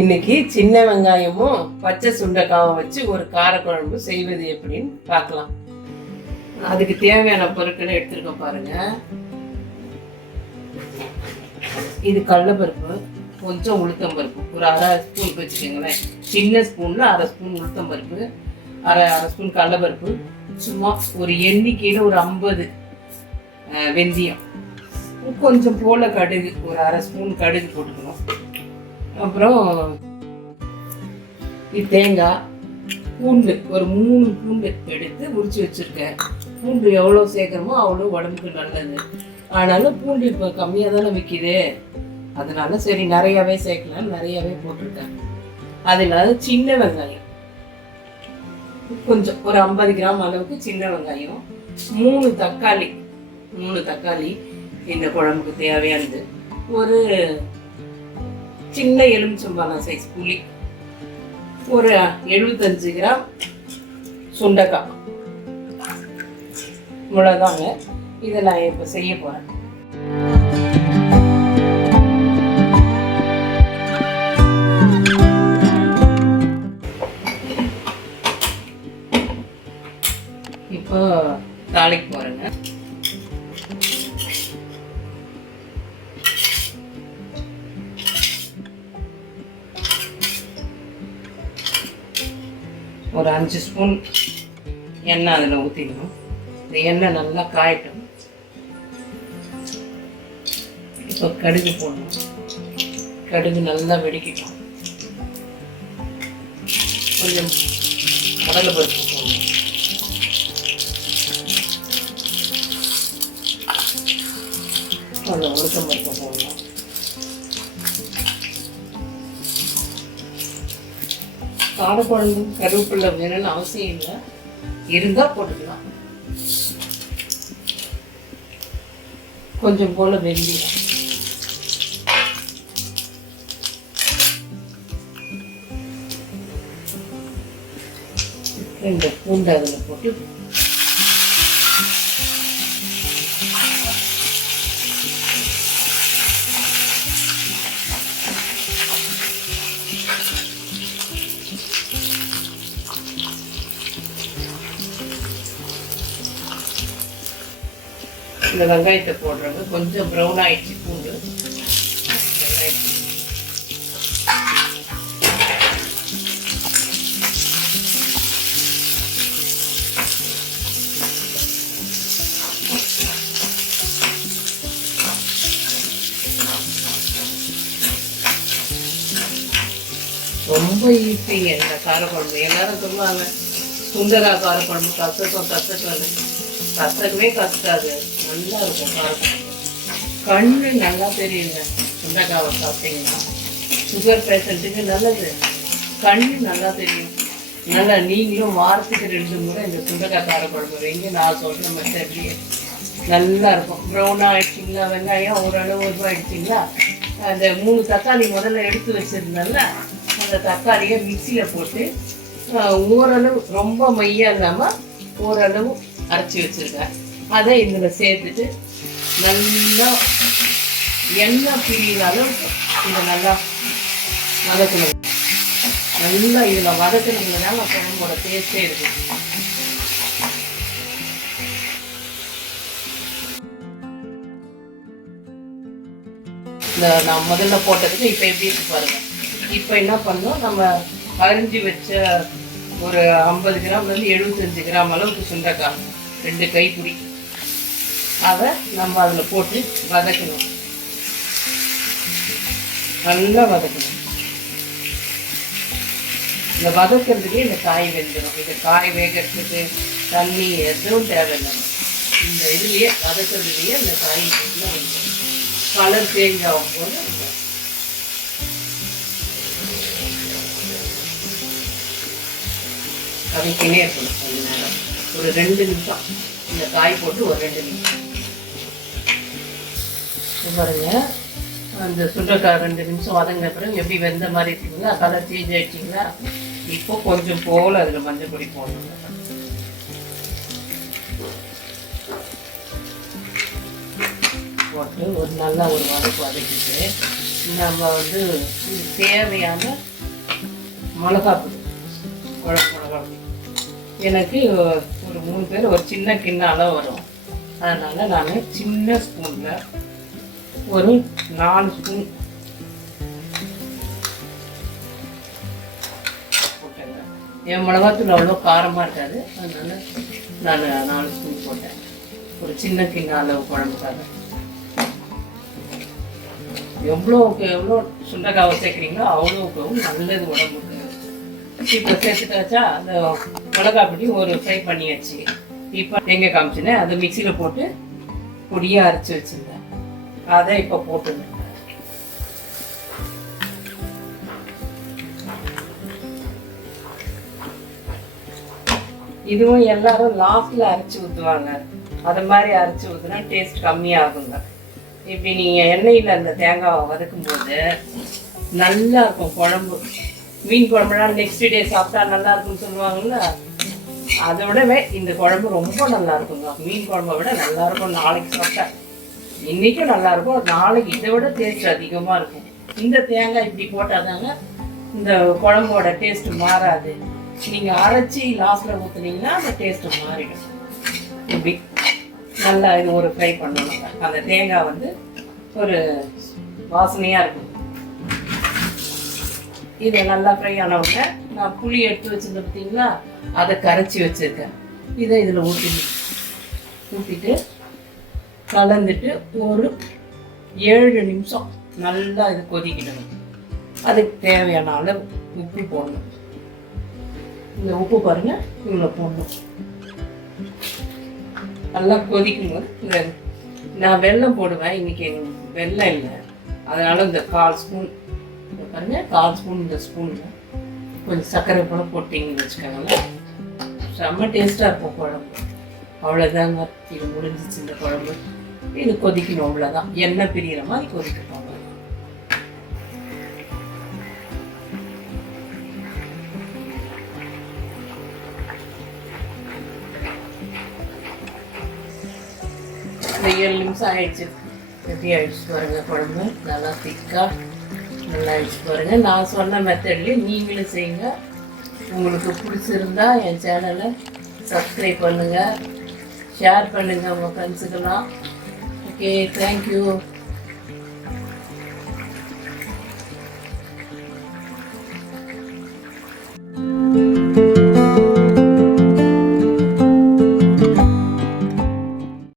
இன்னைக்கு சின்ன வெங்காயமும் பச்சை சுண்டைக்காவும் வச்சு ஒரு காரக்குழம்பு செய்வது எப்படின்னு பார்க்கலாம். அதுக்கு தேவையான பொருட்களை எடுத்துருக்கோம் பாருங்க. இது கடலப்பருப்பு கொஞ்சம் உளுத்தம் பருப்பு ஒரு அரை ஸ்பூன் வச்சுக்கோங்களேன். சின்ன ஸ்பூனில் அரை ஸ்பூன் உளுத்தம்பருப்பு அரை அரை ஸ்பூன் கடலப்பருப்பு. சும்மா ஒரு எண்ணிக்கையில் ஒரு ஐம்பது வெந்தயம். கொஞ்சம் போல கடுகு ஒரு அரை ஸ்பூன் கடுகு போட்டுக்கணும். அப்புறம் இது தேங்காய் பூண்டு ஒரு மூணு பூண்டு எடுத்து உரிச்சு வச்சுருக்கேன். பூண்டு எவ்வளோ சேர்க்குறோமோ அவ்வளோ உடம்புக்கு நல்லது. ஆனாலும் பூண்டு இப்போ கம்மியாக தானே விற்கிது அதனால சரி நிறையாவே சேர்க்கலாம் நிறையாவே போட்டிருக்கேன். அது இல்லாத சின்ன வெங்காயம். கொஞ்சம் ஒரு ஐம்பது கிராம் அளவுக்கு சின்ன வெங்காயம் மூணு தக்காளி மூணு தக்காளி இந்த குழம்புக்கு தேவையானது. ஒரு சின்ன எலுமிச்சம்பழம் சைஸ் புளி ஒரு எழுபத்தஞ்சு கிராம் சுண்டக்காய். இவ்வளோதாங்க இதை நான் இப்போ செய்ய போகிறேன் ஒரு அஞ்சு ஸ்பூன் எண்ணெய் அதில் ஊற்றிக்கணும். இந்த எண்ணெய் நல்லா காயட்டும். இப்போ கடுகு போடணும். கடுகு நல்லா வெடிக்கட்டும். கொஞ்சம் கடலை பருப்பு போடணும். கொஞ்சம் உளுத்தம் பருப்பு போடணும். காரக்குழம்பு கருவேப்பிலை வேணும்னு அவசியம் இல்லை. இருந்தால் போட்டுக்கலாம். கொஞ்சம் போல வெந்தயம் ரெண்டு பூண்டு அதில் போட்டு இந்த வெங்காயத்தை போடுறது கொஞ்சம் ப்ரௌன் ஆயிடுச்சு பூண்டு. ரொம்ப ஈஸிங்க இந்த காரக்குழம்பு. எல்லாரும் சொல்லுவாங்க சுந்தரா காரக்குழம்பு கசக்கும் கசக்கன்னு கசக்கவே கசக்காது நல்லா இருக்கும் காரக்குழம்பு கண்ணு நல்லா தெரியுங்க. சுண்டக்காவை சாப்பிட்டீங்கன்னா. சுகர் பேஷண்ட்டுக்கு நல்லது. கண்ணு நல்லா தெரியும். நல்லா நீங்களும் வாரத்துக்கு ரெண்டு முறை இந்த சுண்டக்காய் காரக்குழம்பு வைங்க. நான் சொல்கிற மெத்தட்லேயே நல்லா இருக்கும். ப்ரௌனாக ஆயிடுச்சிங்களா? வெங்காயம் ஓரளவு ஒரு ஆயிடுச்சிங்களா அந்த மூணு தக்காளி முதல்ல எடுத்து வச்சுருந்தால அந்த தக்காளியை மிக்சியில் போட்டு ஓரளவு ரொம்ப மையாக இல்லாமல் ஓரளவு அரைச்சி வச்சிருக்கேன். அதை இதில் சேர்த்துட்டு நல்லா எண்ணெய் பிரியிற அளவுக்கு இதை நல்லா வதக்கணும். நல்லா இதில் வதக்கணுங்கிறதால குழம்போட டேஸ்டே இருக்கு. இந்த நான் முதல்ல போட்டதுக்கு இப்போ எப்படி இருக்கு பாருங்க. இப்போ என்ன பண்ணோம்? நம்ம அரிஞ்சு வச்ச ஒரு ஐம்பது கிராம்லேருந்து எழுபத்தஞ்சு கிராம் அளவுக்கு சுண்டைக்காய் ரெண்டு கைப்பிடி. அதை நம்ம அதில் போட்டு வதக்கணும். நல்லா வதக்கணும். இந்த வதக்கிறதுக்கே இந்த காய் வெந்துடும் இந்த காய் வேகிறதுக்கு தண்ணி எதுவும் தேவையில்லை. இந்த இதுலேயே வதக்கிறதுலேயே இந்த காய் நல்லா வெந்துடும் கலர் சேஞ்ச் ஆகும் போது கவிக்கினே இருக்கணும் கொஞ்ச நேரம். ஒரு ரெண்டு நிமிஷம். இந்த காய் போட்டு ஒரு ரெண்டு நிமிஷம். பாருங்க. அந்த சுண்டக்காய் ரெண்டு நிமிஷம் வதங்கின பிறகு எப்படி வெந்த மாதிரி இருக்குங்களா கலர் சேஞ்ச் ஆயிடுச்சிங்களா? இப்போ கொஞ்சம் போல் அதில் மஞ்சள் பொடி போடணும். போட்டு ஒரு நல்லா ஒரு வதக்கு வதக்கிட்டு நம்ம வந்து தேவையான மிளகாத்தூள் குழம்பு மிளகாத்தூள் எனக்கு ஒரு மூணு பேர் ஒரு சின்ன கிண்ணால் வரும். அதனால் நான் சின்ன ஸ்பூனில் ஒரு நாலு ஸ்பூன் போட்டேங்க. என் மிளகாத்தூள் அவ்வளோ காரமாக இருக்காது. அதனால் நான் நாலு ஸ்பூன் போட்டேன். ஒரு சின்ன கிண்ண அளவு குழம்புக்காக. எவ்வளோக்கு எவ்வளோ சுண்டக்காவை சேர்க்குறீங்களோ அவ்வளோக்கு நல்லது உடம்புக்கு. இப்போ சேர்த்துட்டாச்சா அந்த மிளகா பொடி ஒரு ஃப்ரை பண்ணியாச்சு. இப்போ எங்கே காமிச்சினேன். அதை மிக்சியில் போட்டு பொடியாக அரைச்சி வச்சுருந்தேன். அதை இப்போ போட்டுருந்தேன். இதுவும் எல்லாரும் லாஸ்ட்ல அரைச்சி ஊற்றுவாங்க அது மாதிரி அரைச்சி ஊற்றுனா டேஸ்ட் கம்மியாகுங்க. இப்படி நீங்கள் எண்ணெயில் அந்த தேங்காவை வதக்கும் போது நல்லா இருக்கும் குழம்பு. மீன் குழம்புலாம் நெக்ஸ்ட் டே சாப்பிட்டா நல்லா இருக்கும்னு சொல்லுவாங்கல்ல? அதை விடவே இந்த குழம்பு ரொம்ப நல்லா இருக்குங்க மீன் குழம்பை விட நல்லா இருக்கும் நாளைக்கு சாப்பிட்டா. இன்னைக்கும் நல்லா இருக்கும் நாளைக்கு இதை விட டேஸ்ட் அதிகமாக இருக்கும். இந்த தேங்காய் இப்படி போட்டாதாங்க இந்த குழம்போட டேஸ்ட் மாறாது. நீங்கள் அரைச்சி லாஸ்ட்டில் ஊற்றுனீங்கன்னா அந்த டேஸ்ட் மாறிடும். இப்படி நல்லா இது ஒரு ஃப்ரை பண்ணணும். அந்த தேங்காய் வந்து ஒரு வாசனையாக இருக்கும். இதை நல்லா ஃப்ரை ஆன உடனே நான் புளி எடுத்து வச்சுருந்தேன் பார்த்தீங்களா? அதை கரைச்சி வச்சுருக்கேன். இதை இதில் ஊற்றிட்டு ஊற்றிட்டு கலந்துட்டு ஒரு ஏழு நிமிஷம் நல்லா இது கொதிக்கிடணும் அதுக்கு தேவையான அளவு உப்பு போடணும். இந்த உப்பு பாருங்கள் இவ்வளோ போடணும். நல்லா கொதிக்கும்போது இந்த நான் வெல்லம் போடுவேன். இன்றைக்கி எங்களுக்கு இல்லை. அதனால் இந்த கால் ஸ்பூன் பாருங்கள் கால் ஸ்பூன் இந்த ஸ்பூனில் கொஞ்சம் சர்க்கரை கூட போட்டிங்கன்னு வச்சுக்கோங்களேன். செம்ம டேஸ்ட்டாக இருக்கும் குழம்பு. அவ்வளோதாங்க இது முடிஞ்சிச்சு இந்த குழம்பு. இது கொதிக்கணும் அவ்வளோதான் எண்ணெய் பிரியிற மாதிரி கொதிக்கணும் ஏழு நிமிஷம் ஆயிடுச்சு. ரெடி ஆயிடுச்சு பாருங்க குழம்பு. நல்லா திக்காக நல்லா பாருங்கள் நான் சொன்ன மெத்தட்லேயே நீங்களும் செய்யுங்க. உங்களுக்கு பிடிச்சிருந்தா என் சேனலை சப்ஸ்கிரைப் பண்ணுங்கள் ஷேர் பண்ணுங்கள் உங்கள் ஃப்ரெண்ட்ஸுக்கெல்லாம் ஓகே தேங்க்யூ